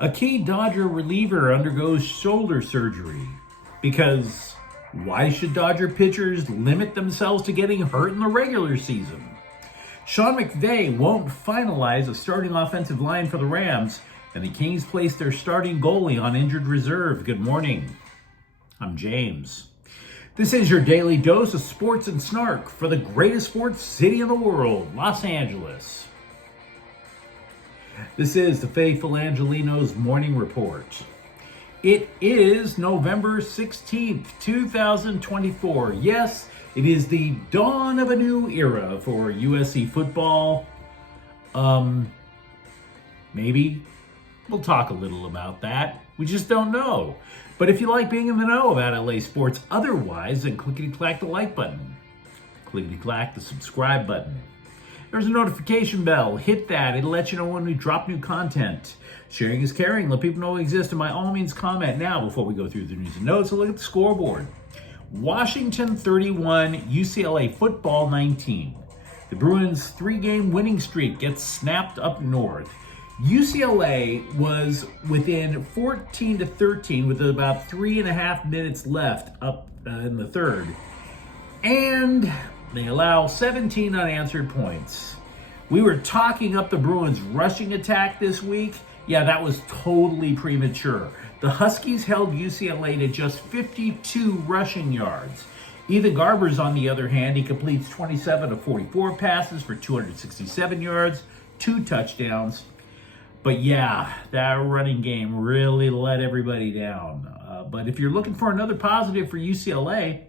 A key Dodger reliever undergoes shoulder surgery. Because why should Dodger pitchers limit themselves to getting hurt in the regular season? Sean McVay won't finalize a starting offensive line for the Rams, and the Kings place their starting goalie on injured reserve. Good morning. I'm James. This is your daily dose of sports and snark for the greatest sports city in the world, Los Angeles. This is the faithful Angelenos Morning Report. It is November 16th, 2024. Yes, it is the dawn of a new era for USC football. Maybe. We'll talk a little about that. We just don't know. But if you like being in the know about LA sports otherwise, then clickety-clack the like button. Clickety-clack the subscribe button. There's a notification bell. Hit that. It'll let you know when we drop new content. Sharing is caring. Let people know we exist. And by all means, comment now before we go through the news and notes. So look at the scoreboard. Washington 31, UCLA football 19. The Bruins' 3-game winning streak gets snapped up north. UCLA was within 14-13 with about 3.5 minutes left up in the third. And they allow 17 unanswered points. We were talking up the Bruins' rushing attack this week. Yeah, that was totally premature. The Huskies held UCLA to just 52 rushing yards. Ethan Garber's on the other hand, he completes 27 of 44 passes for 267 yards, 2 touchdowns. But yeah, that running game really let everybody down. But if you're looking for another positive for UCLA,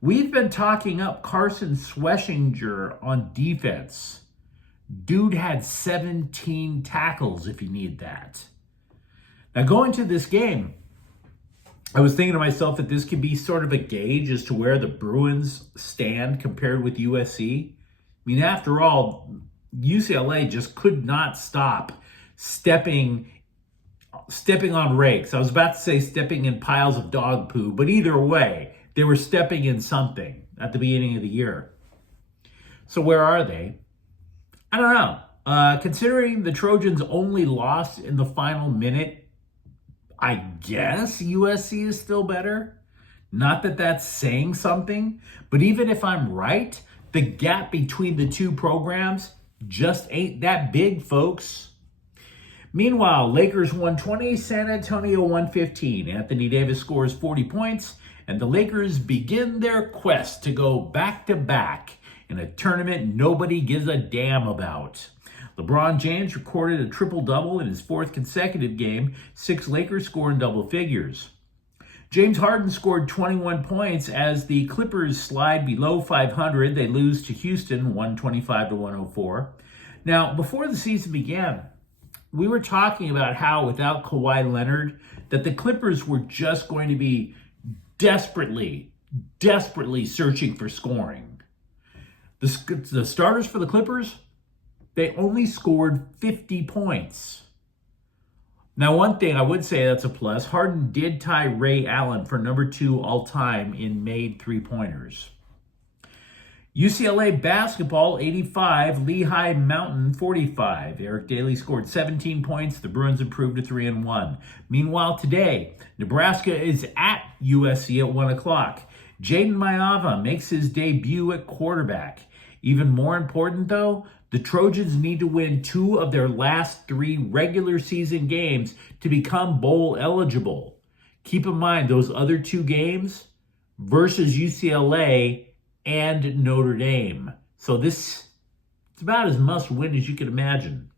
we've been talking up Carson Schweschinger on defense. Dude had 17 tackles if you need that. Now going to this game, I was thinking to myself that this could be sort of a gauge as to where the Bruins stand compared with USC. I mean, after all, UCLA just could not stop stepping on rakes. I was about to say stepping in piles of dog poo, but either way, they were stepping in something at the beginning of the year. So where are they? I don't know. Considering the Trojans only lost in the final minute, I guess USC is still better. Not that that's saying something, but even if I'm right, the gap between the two programs just ain't that big, folks. Meanwhile, Lakers 120, San Antonio 115. Anthony Davis scores 40 points, and the Lakers begin their quest to go back-to-back in a tournament nobody gives a damn about. LeBron James recorded a triple-double in his 4th consecutive game. 6 Lakers scored in double figures. James Harden scored 21 points as the Clippers slide below 500. They lose to Houston 125-104. Now, before the season began, we were talking about how without Kawhi Leonard, that the Clippers were just going to be desperately searching for scoring. The starters for the Clippers, they only scored 50 points. Now, one thing I would say that's a plus, Harden did tie Ray Allen for number 2 all-time in made three-pointers. UCLA basketball 85, Lehigh Mountain 45. Eric Daly scored 17 points. The Bruins improved to 3-1. Meanwhile, today, Nebraska is at USC at 1 o'clock. Jaden Maiava makes his debut at quarterback. Even more important, though, the Trojans need to win 2 of their last 3 regular season games to become bowl eligible. Keep in mind, those other 2 games versus UCLA and Notre Dame. So it's about as must-win as you can imagine.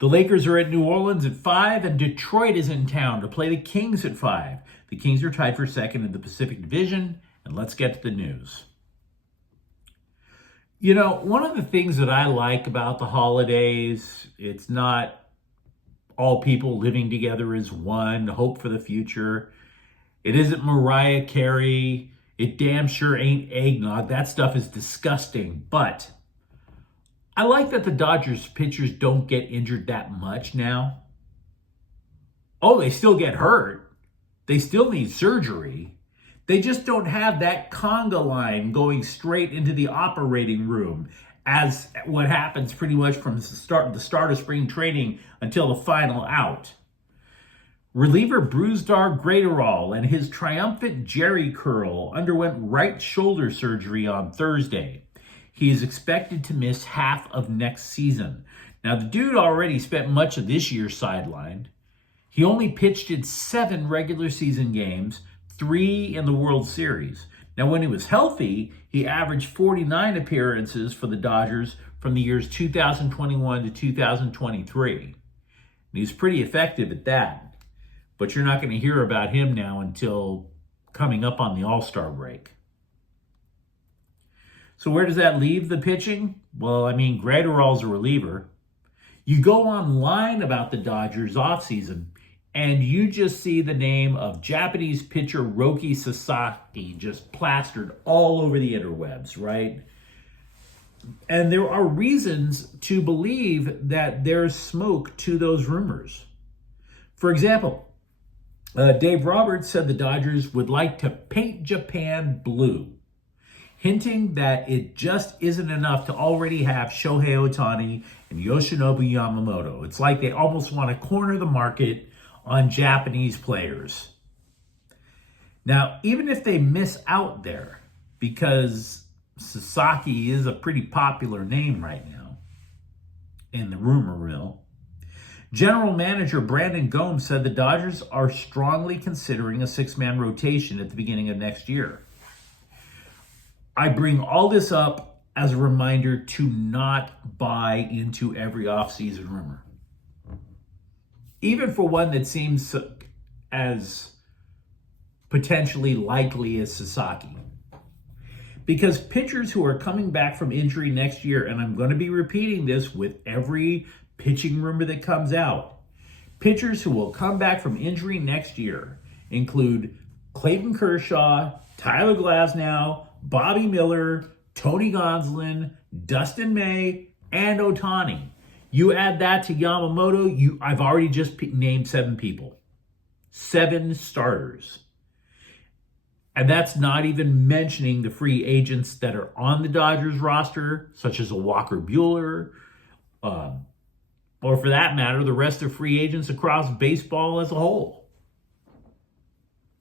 The Lakers are at New Orleans at 5, and Detroit is in town to play the Kings at 5. The Kings are tied for 2nd in the Pacific Division, and let's get to the news. You know, one of the things that I like about the holidays, it's not all people living together as one, hope for the future. It isn't Mariah Carey. It damn sure ain't eggnog. That stuff is disgusting. But I like that the Dodgers pitchers don't get injured that much now. Oh, they still get hurt. They still need surgery. They just don't have that conga line going straight into the operating room as what happens pretty much from the start of spring training until the final out. Reliever Brusdar Graterol and his triumphant Jerry curl underwent right shoulder surgery on Thursday. He is expected to miss half of next season. Now, the dude already spent much of this year sidelined. He only pitched in 7 regular season games, 3 in the World Series. Now, when he was healthy, he averaged 49 appearances for the Dodgers from the years 2021 to 2023. And he's pretty effective at that. But you're not going to hear about him now until coming up on the All-Star break. So where does that leave the pitching? Well, I mean, Graterol's a reliever. You go online about the Dodgers offseason, and you just see the name of Japanese pitcher Roki Sasaki just plastered all over the interwebs, right? And there are reasons to believe that there's smoke to those rumors. For example, Dave Roberts said the Dodgers would like to paint Japan blue, hinting that it just isn't enough to already have Shohei Ohtani and Yoshinobu Yamamoto. It's like they almost want to corner the market on Japanese players. Now, even if they miss out there, because Sasaki is a pretty popular name right now in the rumor mill, General Manager Brandon Gomes said the Dodgers are strongly considering a 6-man rotation at the beginning of next year. I bring all this up as a reminder to not buy into every offseason rumor, even for one that seems as potentially likely as Sasaki. Because pitchers who are coming back from injury next year, and I'm going to be repeating this with every pitching rumor that comes out, pitchers who will come back from injury next year include Clayton Kershaw, Tyler Glasnow, Bobby Miller, Tony Gonsolin, Dustin May, and Ohtani. You add that to Yamamoto, I've already just named 7 people. 7 starters. And that's not even mentioning the free agents that are on the Dodgers roster, such as a Walker Buehler, or for that matter, the rest of free agents across baseball as a whole.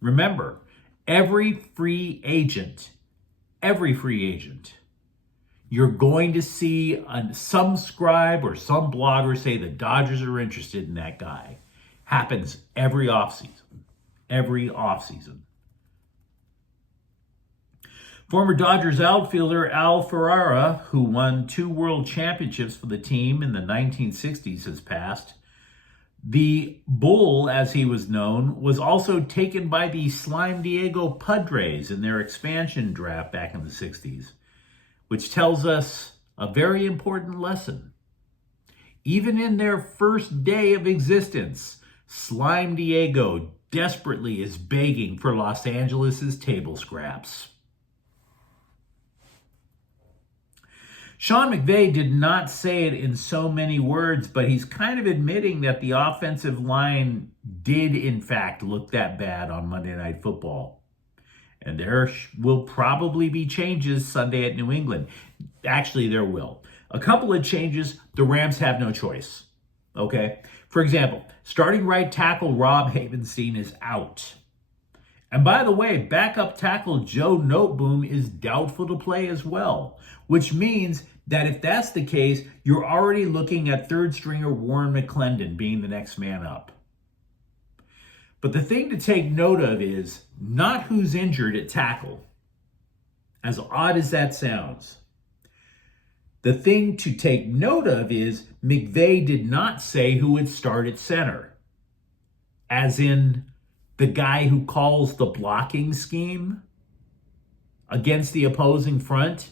Remember, every free agent, you're going to see some scribe or some blogger say the Dodgers are interested in that guy. Happens every offseason. Former Dodgers outfielder Al Ferrara, who won 2 world championships for the team in the 1960s, has passed. The Bull, as he was known, was also taken by the Slime Diego Padres in their expansion draft back in the 60s, which tells us a very important lesson. Even in their first day of existence, Slime Diego desperately is begging for Los Angeles' table scraps. Sean McVay did not say it in so many words, but he's kind of admitting that the offensive line did, in fact, look that bad on Monday Night Football. And there will probably be changes Sunday at New England. Actually, there will. A couple of changes, the Rams have no choice. Okay? For example, starting right tackle Rob Havenstein is out. And by the way, backup tackle Joe Noteboom is doubtful to play as well, which means that if that's the case, you're already looking at third stringer Warren McClendon being the next man up. But the thing to take note of is not who's injured at tackle, as odd as that sounds. The thing to take note of is McVay did not say who would start at center, as in the guy who calls the blocking scheme against the opposing front.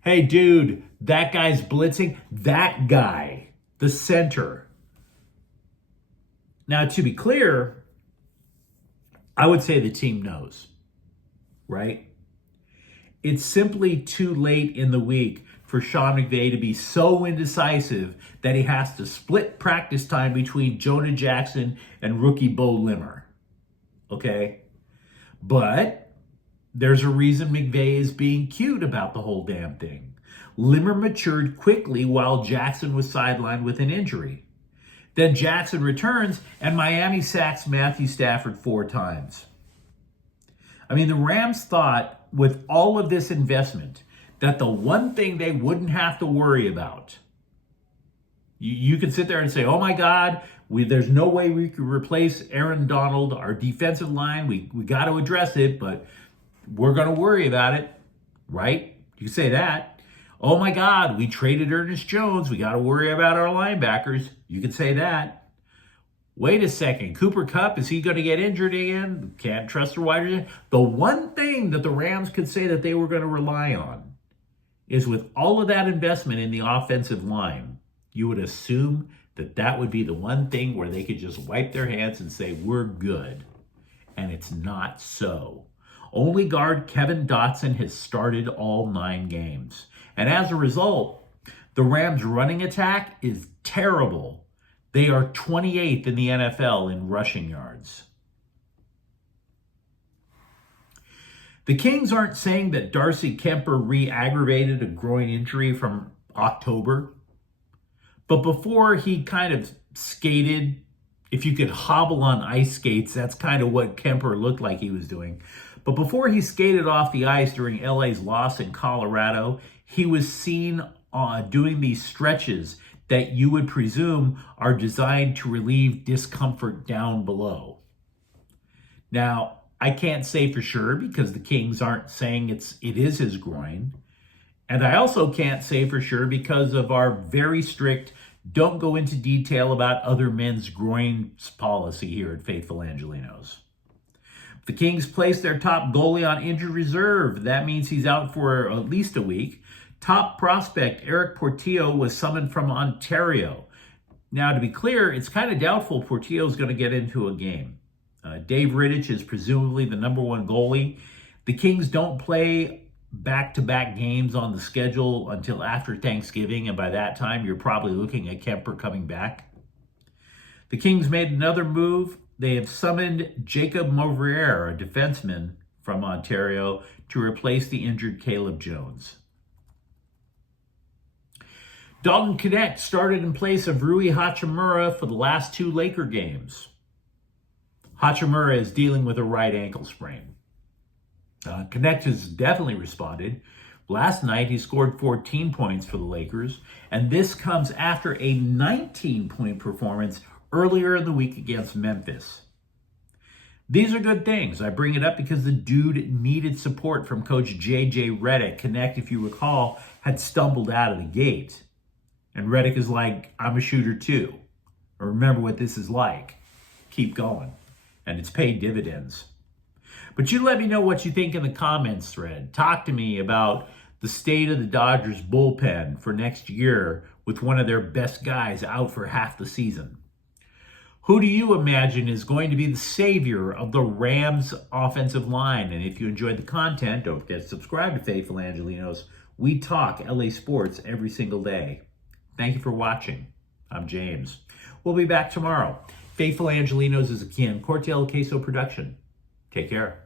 Hey, dude, that guy's blitzing. That guy, the center. Now, to be clear, I would say the team knows, right? It's simply too late in the week for Sean McVay to be so indecisive that he has to split practice time between Jonah Jackson and rookie Bo Limmer. Okay? But there's a reason McVay is being cute about the whole damn thing. Limmer matured quickly while Jackson was sidelined with an injury. Then Jackson returns, and Miami sacks Matthew Stafford 4 times. I mean, the Rams thought with all of this investment that the one thing they wouldn't have to worry about, you can sit there and say, oh my God, there's no way we could replace Aaron Donald, our defensive line. We got to address it, but we're going to worry about it, right? You can say that. Oh my God, we traded Ernest Jones. We got to worry about our linebackers. You can say that. Wait a second, Cooper Kupp, is he going to get injured again? Can't trust the wide receiver. The one thing that the Rams could say that they were going to rely on is with all of that investment in the offensive line, you would assume that that would be the one thing where they could just wipe their hands and say, we're good. And it's not so. Only guard Kevin Dotson has started all 9 games. And as a result, the Rams' running attack is terrible. They are 28th in the NFL in rushing yards. The Kings aren't saying that Darcy Kemper re-aggravated a groin injury from October. But before he kind of skated, if you could hobble on ice skates, that's kind of what Kemper looked like he was doing. But before he skated off the ice during LA's loss in Colorado, he was seen doing these stretches that you would presume are designed to relieve discomfort down below. Now, I can't say for sure because the Kings aren't saying it is his groin. And I also can't say for sure because of our very strict don't go into detail about other men's groins policy here at Faithful Angelenos. The Kings placed their top goalie on injured reserve. That means he's out for at least a week. Top prospect Eric Portillo was summoned from Ontario. Now, to be clear, it's kind of doubtful Portillo is going to get into a game. Dave Rittich is presumably the number 1 goalie. The Kings don't play back-to-back games on the schedule until after Thanksgiving, and by that time, you're probably looking at Kemper coming back. The Kings made another move. They have summoned Jacob Mauvrier, a defenseman from Ontario, to replace the injured Caleb Jones. Dalton Knecht started in place of Rui Hachimura for the last 2 Laker games. Hachimura is dealing with a right ankle sprain. Knecht has definitely responded. Last night, he scored 14 points for the Lakers, and this comes after a 19-point performance earlier in the week against Memphis. These are good things. I bring it up because the dude needed support from Coach J.J. Redick. Knecht, if you recall, had stumbled out of the gate. And Redick is like, I'm a shooter too. Or remember what this is like. Keep going. And it's paid dividends. But you let me know what you think in the comments thread. Talk to me about the state of the Dodgers bullpen for next year with one of their best guys out for half the season. Who do you imagine is going to be the savior of the Rams offensive line? And if you enjoyed the content, don't forget to subscribe to Faithful Angelenos. We talk LA sports every single day. Thank you for watching. I'm James. We'll be back tomorrow. Faithful Angelenos is a Ken Cortell Queso production. Take care.